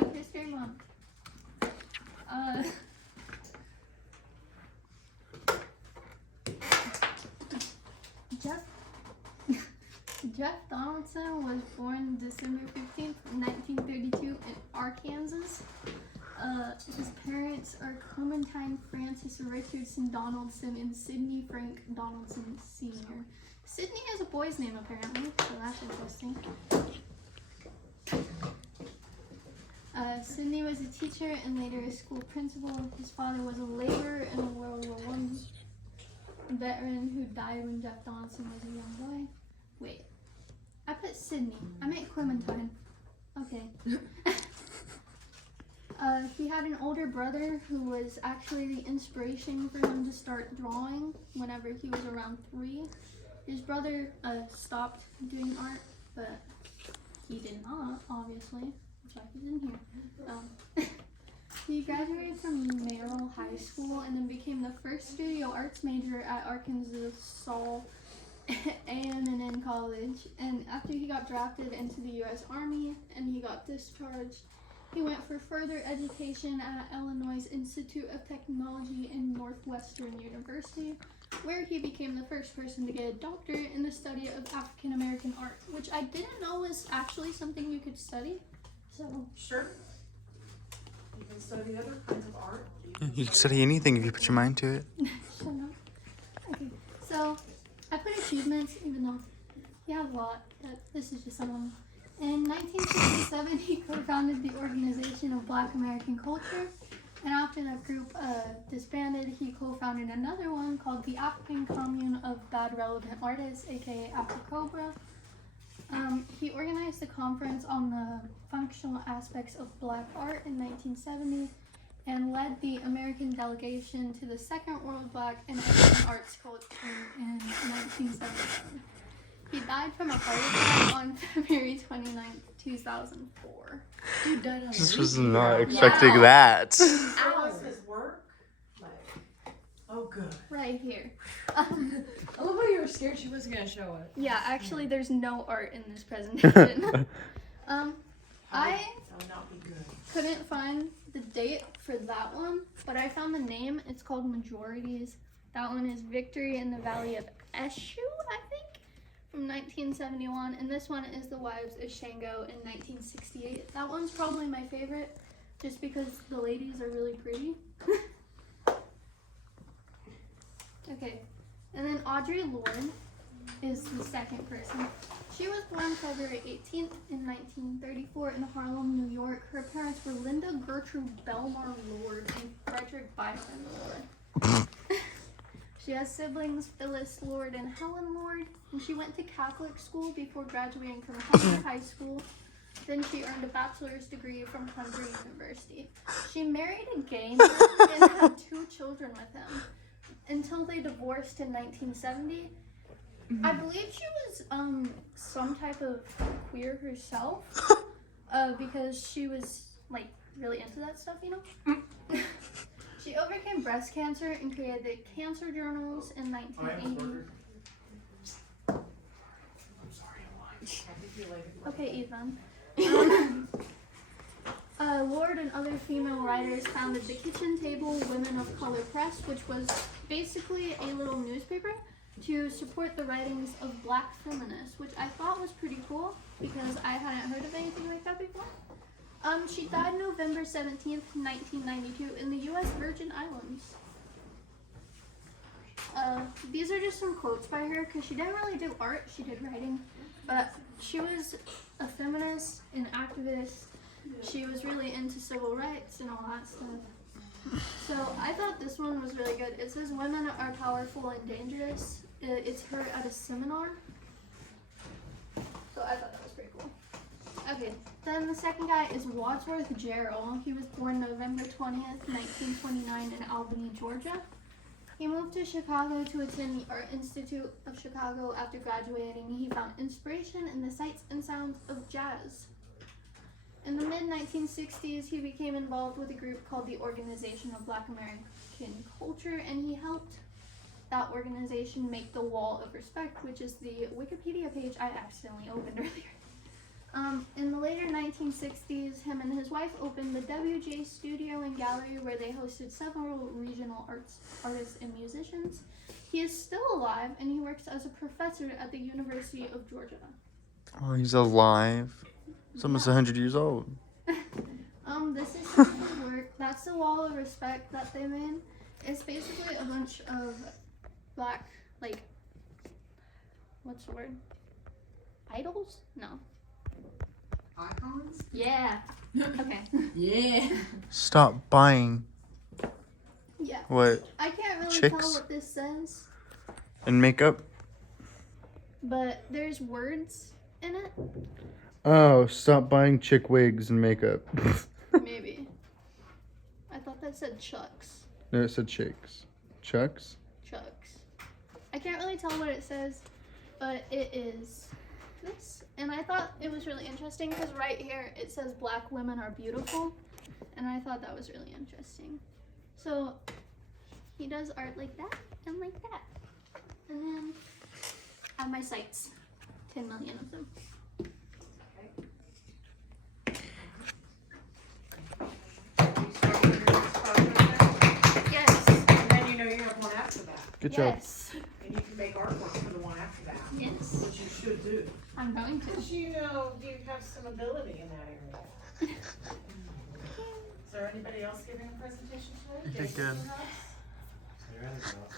Black History Month. Jeff Donaldson was born December 15th, 1932 in Arkansas. His parents are Clementine Frances Richardson Donaldson and Sidney Frank Donaldson Sr. Sidney is a boy's name apparently, so that's interesting. Sidney was a teacher and later a school principal. His father was a laborer and a World War I veteran who died when Jeff Donaldson was a young boy. Wait, I put Sidney. I meant Clementine. Okay. He had an older brother who was actually the inspiration for him to start drawing whenever he was around 3. His brother stopped doing art, but he did not, obviously. That's why he's in here. He graduated from Merrill High School and then became the first studio arts major at Arkansas A&M College. And after he got drafted into the U.S. Army and he got discharged, he went for further education at Illinois Institute of Technology and Northwestern University, where he became the first person to get a doctorate in the study of African American art, which I didn't know was actually something you could study. So sure, you can study other kinds of art. You can study anything if you put your mind to it. Shut up. Okay, so I put achievements, even though he had a lot, but this is just some of them. In 1967, he co-founded the Organization of Black American Culture, and after that group disbanded, he co-founded another one called the African Commune of Bad Relevant Artists, aka AfriCobra. He organized a conference on the functional aspects of black art in 1970 and led the American delegation to the Second World Black and African Arts Culture in 1977. He died from a heart attack on February 29th, 2004. Dude died on This a was weekend. not expecting Wow. that. How was his work? Like, oh, good. Right here. I love how you were scared she wasn't gonna show it. Yeah, actually, there's no art in this presentation. I That would not be good. couldn't find the date for that one, but I found the name. It's called Majorities. That one is Victory in the Valley of Eshu, I think, from 1971, and this one is The Wives of Shango in 1968. That one's probably my favorite, just because the ladies are really pretty. Okay, and then Audrey Lauren is the second person. She was born February 18th in 1934 in Harlem, New York. Her parents were Linda Gertrude Belmar Lord and Frederick Byron Lord. She has siblings Phyllis Lord and Helen Lord, and she went to Catholic school before graduating from Hunter High School. Then she earned a bachelor's degree from Hunter University. She married a gay man and had 2 children with him until they divorced in 1970. I believe she was some type of queer herself, because she was like really into that stuff, you know. She overcame breast cancer and created the Cancer Journals in 1980. I'm sorry, I'll see you later. Okay, Ethan. Lord and other female writers founded the Kitchen Table Women of Color Press, which was basically a little newspaper to support the writings of black feminists, which I thought was pretty cool because I hadn't heard of anything like that before. She died November 17th, 1992 in the U.S. Virgin Islands. These are just some quotes by her because she didn't really do art, she did writing, but she was a feminist, an activist. She was really into civil rights and all that stuff. So I thought this one was really good. It says women are powerful and dangerous. It's her at a seminar. So I thought that was pretty cool. Okay, then the second guy is Wadsworth Gerald. He was born November 20th, 1929 in Albany, Georgia. He moved to Chicago to attend the Art Institute of Chicago. After graduating, he found inspiration in the sights and sounds of jazz. In the mid-1960s, he became involved with a group called the Organization of Black American Culture, and he helped that organization make the Wall of Respect, which is the Wikipedia page I accidentally opened earlier. In the later 1960s, him and his wife opened the WJ Studio and Gallery where they hosted several regional artists and musicians. He is still alive and he works as a professor at the University of Georgia. Oh, he's alive. He's almost 100 years old. This is some of his work. That's the Wall of Respect that they made. It's basically a bunch of black, like, what's the word? Idols? No. Icons? Yeah. Okay. Yeah. Stop buying. Yeah. What? I can't really Chicks? tell what this says, And makeup? but there's words in it. Oh, stop buying chick wigs and makeup. Maybe. I thought that said Chucks. No, it said chicks. Chucks? Chucks. I can't really tell what it says, but it is this. And I thought it was really interesting because right here it says black women are beautiful. And I thought that was really interesting. So he does art like that and like that. And then I have my sites. 10 million of them. Yes. And then you know you have one after that. Good job. Yes. And you can make artwork for the one after that. Yes. Which you should do. I'm going to. Because you know you have some ability in that area. Is there anybody else giving a presentation today? Okay, Jason, good. perhaps?